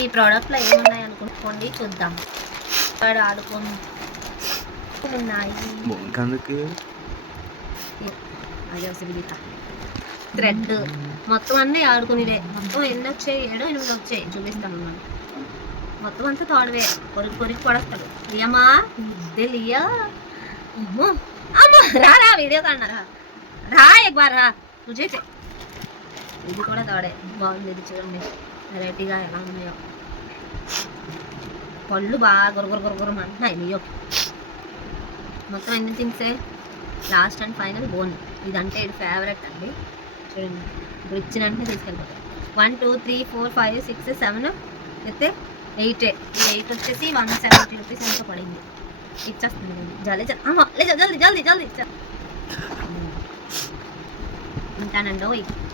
ఈ ప్రోడక్ట్లో ఏమున్నాయి అనుకోండి, చూద్దాం. ఇక్కడ ఆడుకొని ఉన్నాయి థ్రెడ్ మొత్తం అన్నీ ఆడుకునేదే. మొత్తం ఎన్ని వచ్చాయి? 7, 8 వచ్చాయి. చూపిస్తాను మనం. మొత్తం అంతా తోడవే. కొరికి పడేస్తాడు. లియమా లియా అమ్మో అమ్మో రా వీడియో కన్నారా రా ఎక్బార్ రా తుజే. ఇది కూడా తోడే. బాగుంది. ఇది చూడండి వెరైటీగా ఎలా ఉన్నాయో. పళ్ళు బాగా గురగురు అంటున్నాయి లియోకి. మొత్తం ఎన్ని థింగ్సే. Last and final bone. ఇదంటే ఇది ఫేవరెట్ అండి. చూడండి ఇప్పుడు ఇచ్చిన వెంటనే తీసుకెళ్ళిపోతాయి. 1 2 3 4 5 6 7 అయితే 8 వచ్చేసి 170 రూపీస్ ఎంతో పడింది. ఇచ్చేస్తుంది జల్దీ జల్దీ జల్దీ జల్దీ ఉంటానండి.